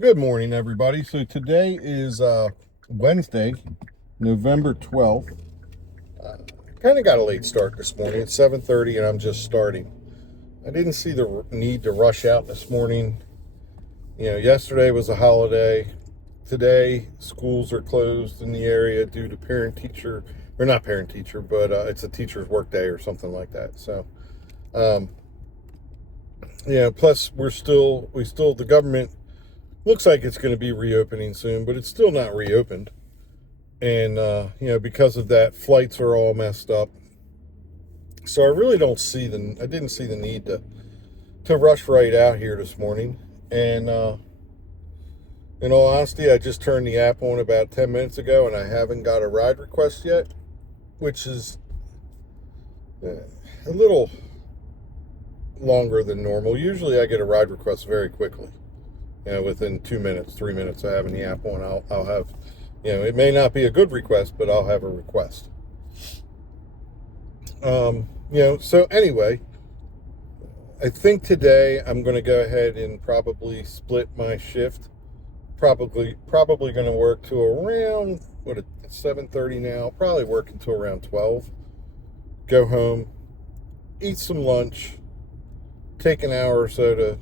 Good morning, everybody. So today is Wednesday, November 12th. Kind of got a late start this morning. It's 7:30 and I'm just starting. I didn't see the need to rush out this morning. Yesterday was a holiday. Today, schools are closed in the area due to parent-teacher, or not parent-teacher, but it's a teacher's workday or something like that. So, um, plus the government looks like it's going to be reopening soon, but it's still not reopened. And because of that, flights are all messed up. So I didn't see the need to rush right out here this morning. And in all honesty, I just turned the app on about 10 minutes ago, and I haven't got a ride request yet, which is a little longer than normal. Usually, I get a ride request very quickly. Within 2 minutes, 3 minutes of having the app on, I'll have, it may not be a good request, but I'll have a request. So anyway, I think today I'm going to go ahead and probably split my shift. Probably going to work to around, it's 7:30 now. Probably work until around 12. Go home, eat some lunch, take an hour or so to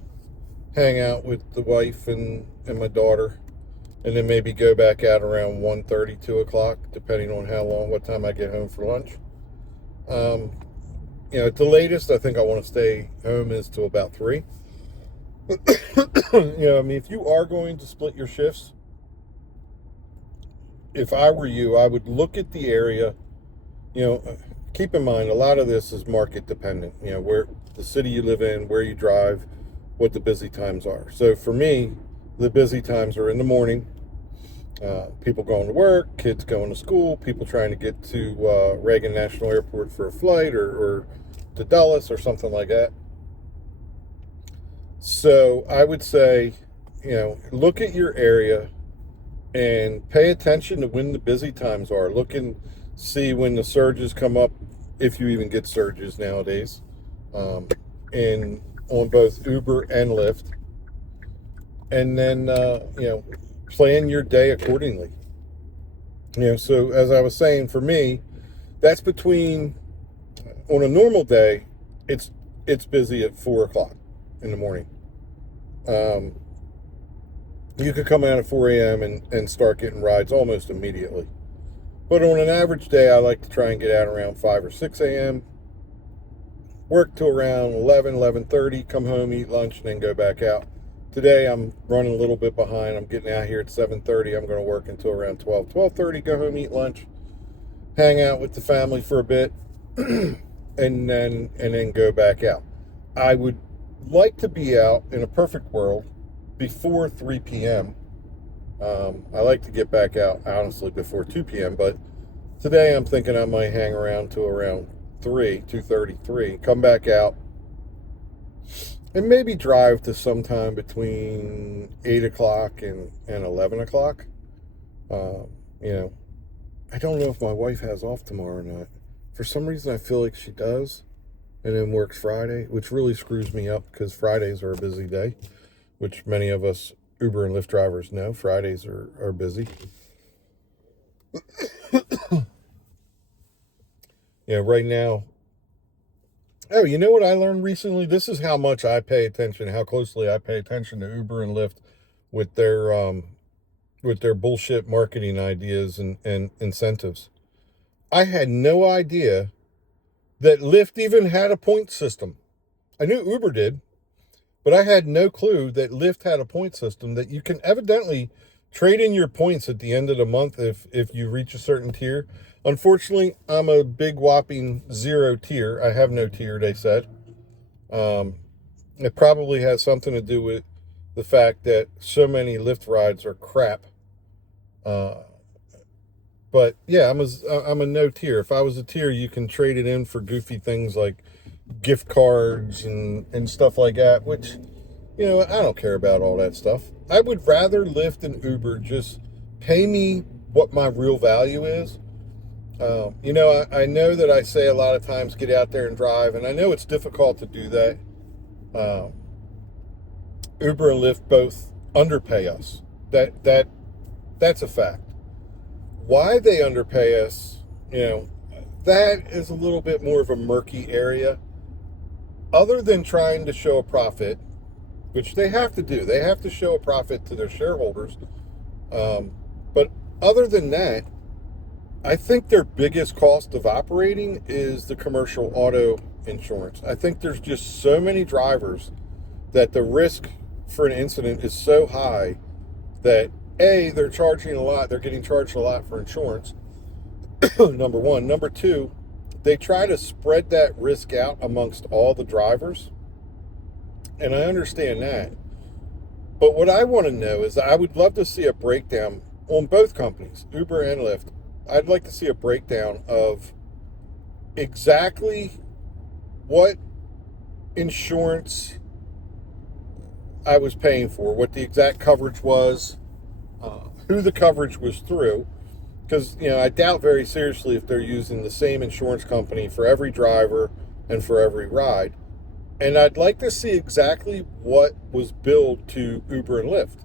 hang out with the wife and my daughter, and then maybe go back out around 1:30, 2 o'clock, depending on what time I get home for lunch. At the latest, I think I want to stay home is to about 3. If you are going to split your shifts, if I were you, I would look at the area. Keep in mind, a lot of this is market dependent. Where the city you live in, where you drive, what the busy times are. So for me, the busy times are in the morning. People going to work, kids going to school, people trying to get to Reagan National Airport for a flight or to Dulles or something like that. So I would say, look at your area and pay attention to when the busy times are. Look and see when the surges come up, if you even get surges nowadays, and on both Uber and Lyft. And then, plan your day accordingly. So as I was saying, for me, that's on a normal day, it's busy at 4 o'clock in the morning. You could come out at 4 a.m. and start getting rides almost immediately. But on an average day, I like to try and get out around 5 or 6 a.m., work till around 11, 11:30, come home, eat lunch, and then go back out. Today, I'm running a little bit behind. I'm getting out here at 7:30. I'm going to work until around 12, 12:30, go home, eat lunch, hang out with the family for a bit, and then go back out. I would like to be out in a perfect world before 3 p.m. I like to get back out, honestly, before 2 p.m., but today I'm thinking I might hang around to around 2:33, come back out, and maybe drive to sometime between 8 o'clock and 11 o'clock. Uh, you know, I don't know if my wife has off tomorrow or not. For some reason, I feel like she does, and then works Friday, which really screws me up because Fridays are a busy day, which many of us Uber and Lyft drivers know. Fridays are busy. Right now. Oh, you know what I learned recently? This is how much I pay attention, how closely I pay attention to Uber and Lyft with their bullshit marketing ideas and incentives. I had no idea that Lyft even had a point system. I knew Uber did, but I had no clue that Lyft had a point system that you can evidently trade in your points at the end of the month if you reach a certain tier. Unfortunately, I'm a big whopping 0 tier. I have no tier, they said. It probably has something to do with the fact that so many Lyft rides are crap. But yeah, I'm a no tier. If I was a tier, you can trade it in for goofy things like gift cards and stuff like that, which, I don't care about all that stuff. I would rather Lyft and Uber just pay me what my real value is. I know that I say a lot of times get out there and drive, and I know it's difficult to do that. Uh, Uber and Lyft both underpay us. That's a fact. Why they underpay us, that is a little bit more of a murky area. Other than trying to show a profit, which they have to do, they have to show a profit to their shareholders. But other than that, I think their biggest cost of operating is the commercial auto insurance. I think there's just so many drivers that the risk for an incident is so high that they're charging a lot. They're getting charged a lot for insurance. Number one. Number two, they try to spread that risk out amongst all the drivers. And I understand that. But what I want to know is I would love to see a breakdown on both companies, Uber and Lyft. I'd like to see a breakdown of exactly what insurance I was paying for, what the exact coverage was, who the coverage was through. Because, I doubt very seriously if they're using the same insurance company for every driver and for every ride. And I'd like to see exactly what was billed to Uber and Lyft.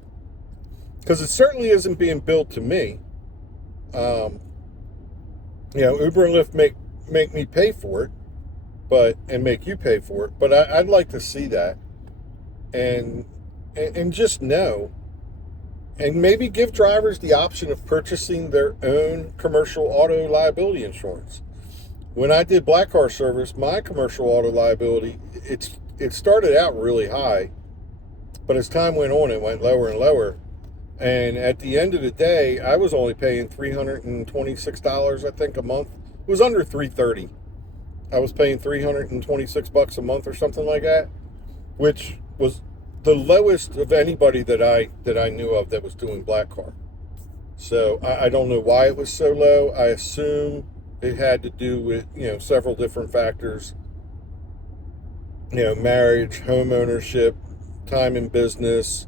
Because it certainly isn't being billed to me. Uber and Lyft make me pay for it, and make you pay for it. But I'd like to see that, and just know, and maybe give drivers the option of purchasing their own commercial auto liability insurance. When I did black car service, my commercial auto liability, it started out really high, but as time went on, it went lower and lower. And at the end of the day, I was only paying $326, I think, a month. It was under $330. I was paying $326 a month or something like that, which was the lowest of anybody that I knew of that was doing black car. So I don't know why it was so low. I assume it had to do with, several different factors. Marriage, home ownership, time in business,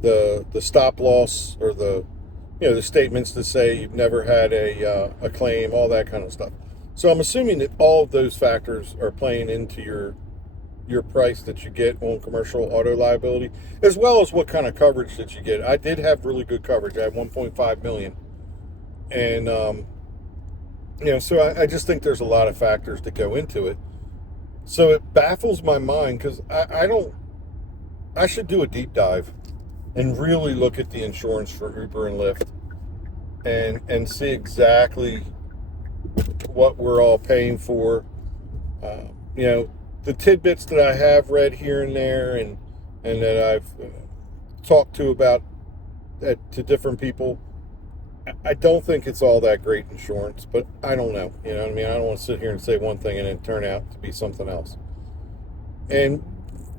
the stop loss, or the statements that say you've never had a claim, all that kind of stuff. So I'm assuming that all of those factors are playing into your price that you get on commercial auto liability, as well as what kind of coverage that you get. I did have really good coverage. I had 1.5 million, and so I just think there's a lot of factors that go into it. So it baffles my mind, because I should do a deep dive and really look at the insurance for Uber and Lyft, and see exactly what we're all paying for. The tidbits that I have read here and there, and that I've talked to about to different people, I don't think it's all that great insurance, but I don't know. You know what I mean? I don't want to sit here and say one thing and it turn out to be something else. And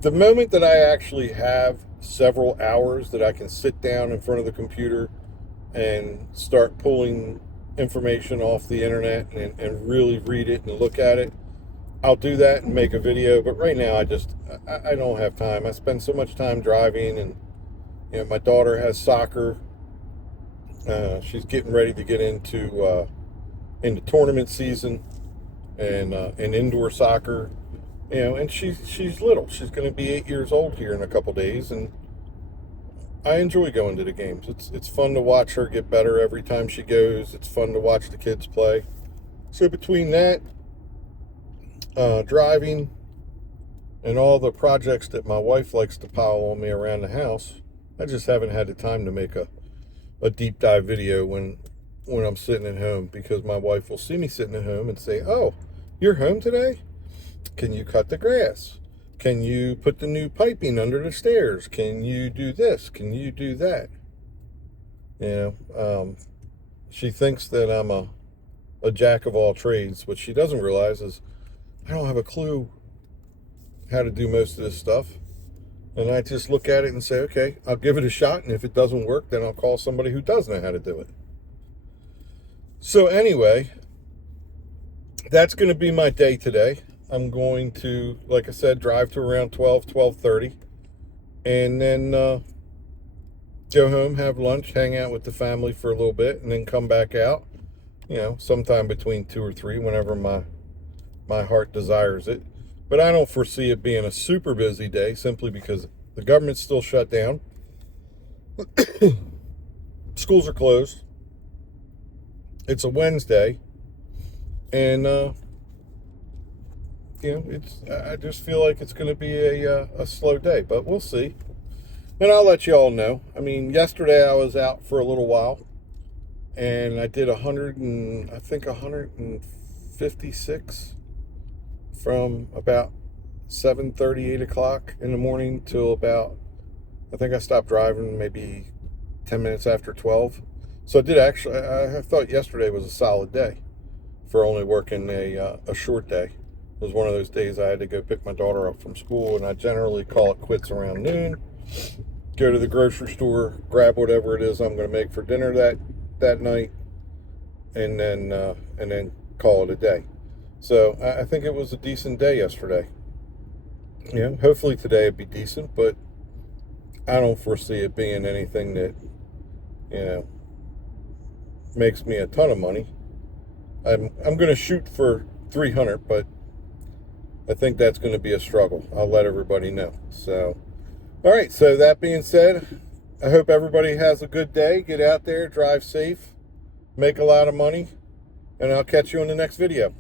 the moment that I actually have several hours that I can sit down in front of the computer and start pulling information off the internet and really read it and look at it, I'll do that and make a video. But right now I don't have time. I spend so much time driving, and my daughter has soccer. She's getting ready to get into tournament season, and indoor soccer. And she's little. She's going to be 8 years old here in a couple days, and I enjoy going to the games. It's fun to watch her get better every time she goes. It's fun to watch the kids play. So between that, driving, and all the projects that my wife likes to pile on me around the house, I just haven't had the time to make a deep dive video when I'm sitting at home, because my wife will see me sitting at home and say, "Oh, you're home today? Can you cut the grass? Can you put the new piping under the stairs? Can you do this? Can you do that?" She thinks that I'm a jack of all trades. What she doesn't realize is I don't have a clue how to do most of this stuff. And I just look at it and say, okay, I'll give it a shot. And if it doesn't work, then I'll call somebody who does know how to do it. So anyway, that's going to be my day today. I'm going to, like I said, drive to around 12:30, and then go home, have lunch, hang out with the family for a little bit, and then come back out, sometime between 2 or 3, whenever my heart desires it. But I don't foresee it being a super busy day, simply because The government's still shut down. Schools are closed. It's a Wednesday, and I just feel like it's going to be a slow day, but we'll see. And I'll let you all know. I mean, yesterday I was out for a little while, and I did 156 from about 7:30, 8 o'clock in the morning till about, I think I stopped driving maybe 10 minutes after 12. So I did actually, I thought yesterday was a solid day for only working a short day. It was one of those days I had to go pick my daughter up from school, and I generally call it quits around noon. Go to the grocery store, grab whatever it is I'm going to make for dinner that night, and then call it a day. So I think it was a decent day yesterday. Hopefully today it'd be decent, but I don't foresee it being anything that makes me a ton of money. I'm going to shoot for 300, but I think that's going to be a struggle. I'll let everybody know. So, all right. So that being said, I hope everybody has a good day. Get out there, drive safe, make a lot of money, and I'll catch you in the next video.